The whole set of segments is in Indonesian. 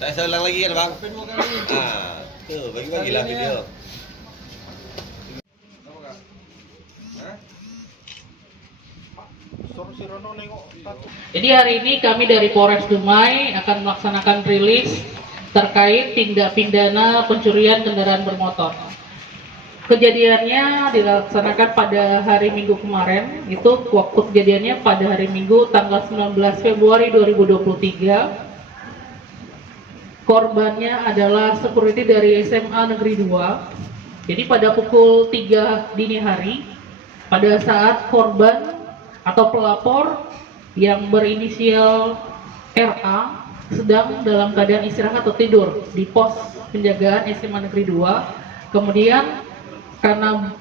Saya ulang lagi kan bang? Ah, tuh bagi-bagi lah video. Jadi hari ini kami dari Polres Dumai akan melaksanakan rilis terkait tindak pidana pencurian kendaraan bermotor. Kejadiannya dilaksanakan pada hari Minggu kemarin, itu waktu kejadiannya pada hari Minggu tanggal 19 Februari 2023. Korbannya adalah security dari SMA Negeri 2. Jadi pada pukul 3 dini hari, pada saat korban atau pelapor yang berinisial RA sedang dalam keadaan istirahat atau tidur di pos penjagaan SMA Negeri 2. Kemudian karena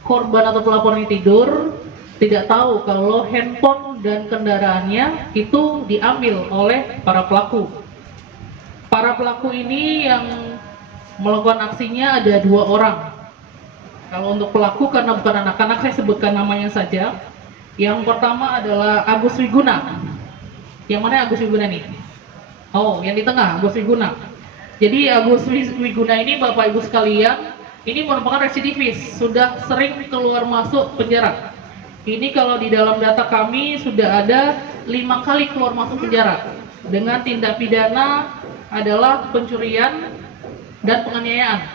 korban atau pelapor ini tidur, tidak tahu kalau handphone dan kendaraannya itu diambil oleh para pelaku. Para pelaku ini yang melakukan aksinya ada 2 orang. Kalau untuk pelaku, karena bukan anak-anak, saya sebutkan namanya saja. Yang pertama adalah Agus Wiguna. Yang mana Agus Wiguna nih? Oh, yang di tengah, Agus Wiguna. Jadi Agus Wiguna ini, Bapak Ibu sekalian, ini merupakan residivis, sudah sering keluar masuk penjara. Ini kalau di dalam data kami sudah ada 5 kali keluar masuk penjara dengan tindak pidana adalah pencurian dan penganiayaan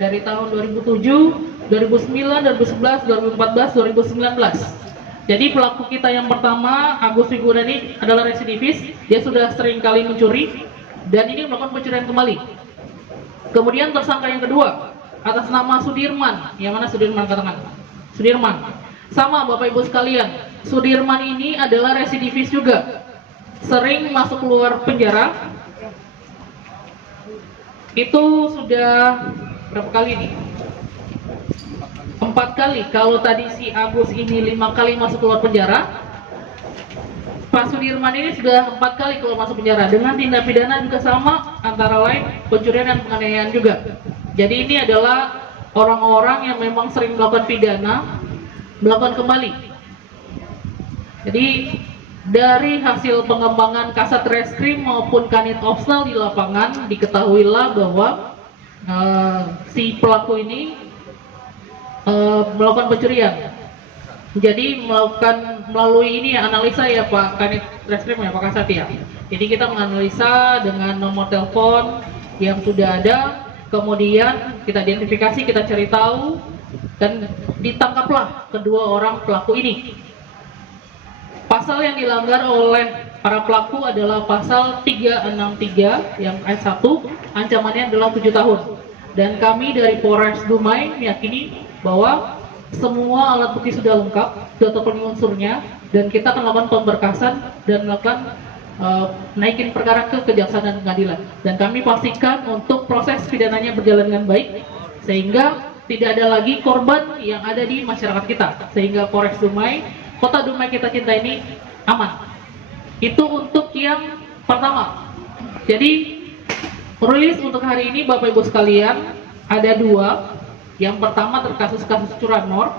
dari tahun 2007, 2009, 2011, 2014, 2019. Jadi pelaku kita yang pertama, Agus Wiguna ini adalah residivis, dia sudah sering kali mencuri dan ini melakukan pencurian kembali. Kemudian tersangka yang kedua atas nama Sudirman, yang mana Sudirman katakan? Sudirman. Sama Bapak Ibu sekalian, Sudirman ini adalah residivis juga, sering masuk keluar penjara. Itu sudah berapa kali nih? 4 kali. Kalau tadi si Agus ini 5 kali masuk keluar penjara, Pak Sudirman ini sudah 4 kali keluar masuk penjara dengan tindak pidana juga sama, antara lain pencurian dan penganiayaan juga. Jadi ini adalah orang-orang yang memang sering melakukan pidana, melakukan kembali. Jadi dari hasil pengembangan Kasat Reskrim maupun Kanit Opsnal di lapangan, diketahuilah bahwa si pelaku ini melakukan pencurian. Jadi melalui ini analisa ya Pak Kanit Reskrim ya Pak Kasat ya. Jadi kita menganalisa dengan nomor telepon yang sudah ada, kemudian kita identifikasi, kita cari tahu, dan ditangkaplah kedua orang pelaku ini. Pasal yang dilanggar oleh para pelaku adalah pasal 363 yang ayat 1, ancamannya adalah 7 tahun. Dan kami dari Polres Dumai meyakini bahwa semua alat bukti sudah lengkap, sudah terpenuhi unsurnya, dan kita akan melakukan pemberkasan dan melakukan naikin perkara ke kejaksaan dan pengadilan. Dan kami pastikan untuk proses pidananya berjalan dengan baik, sehingga tidak ada lagi korban yang ada di masyarakat kita, sehingga Polres Dumai, Kota Dumai kita cinta ini aman. Itu untuk yang pertama. Jadi rilis untuk hari ini Bapak Ibu sekalian ada 2. Yang pertama terkait kasus curanmor.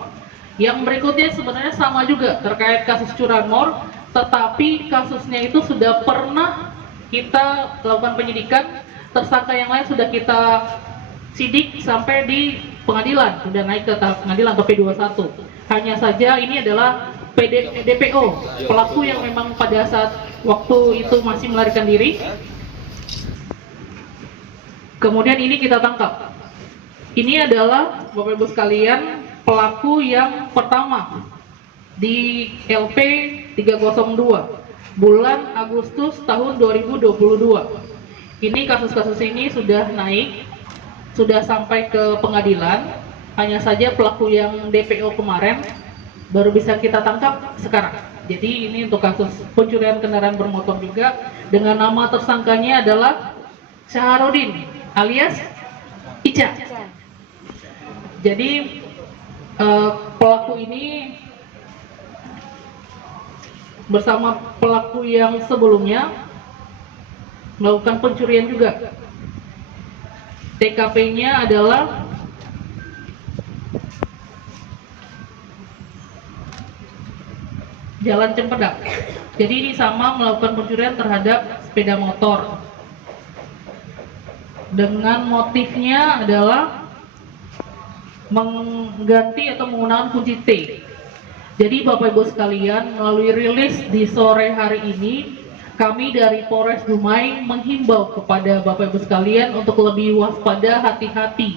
Yang berikutnya sebenarnya sama juga terkait kasus curanmor, tetapi kasusnya itu sudah pernah kita lakukan penyidikan. Tersangka yang lain sudah kita sidik sampai di pengadilan, sudah naik ke tahap pengadilan atau P21. Hanya saja ini adalah DPO, pelaku yang memang pada saat waktu itu masih melarikan diri. Kemudian ini kita tangkap. Ini adalah Bapak Ibu sekalian pelaku yang pertama di LP 302 bulan Agustus tahun 2022. Ini kasus-kasus ini sudah naik, sudah sampai ke pengadilan. Hanya saja pelaku yang DPO kemarin baru bisa kita tangkap sekarang. Jadi ini untuk kasus pencurian kendaraan bermotor juga, dengan nama tersangkanya adalah Syaharudin alias Ica. Jadi pelaku ini bersama pelaku yang sebelumnya melakukan pencurian juga. TKP-nya adalah Jalan Cempedak. Jadi ini sama melakukan pencurian terhadap sepeda motor. dengan motifnya adalah mengganti atau menggunakan kunci T. Jadi Bapak Ibu sekalian, melalui rilis di sore hari ini, kami dari Polres Dumai menghimbau kepada Bapak Ibu sekalian untuk lebih waspada, hati-hati.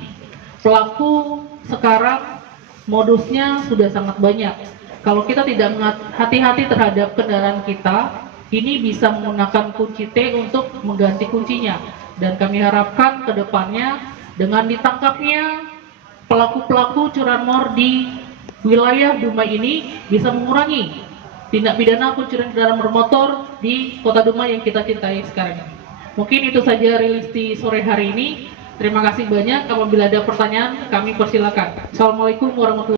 Pelaku sekarang modusnya sudah sangat banyak. Kalau kita tidak hati-hati terhadap kendaraan kita, ini bisa menggunakan kunci T untuk mengganti kuncinya. Dan kami harapkan ke depannya dengan ditangkapnya pelaku-pelaku curanmor di wilayah Dumai ini bisa mengurangi tindak pidana pencurian kendaraan bermotor di Kota Dumai yang kita cintai sekarang ini. Mungkin itu saja rilis di sore hari ini. Terima kasih banyak. Apabila ada pertanyaan, kami persilakan. Assalamualaikum warahmatullahi wabarakatuh.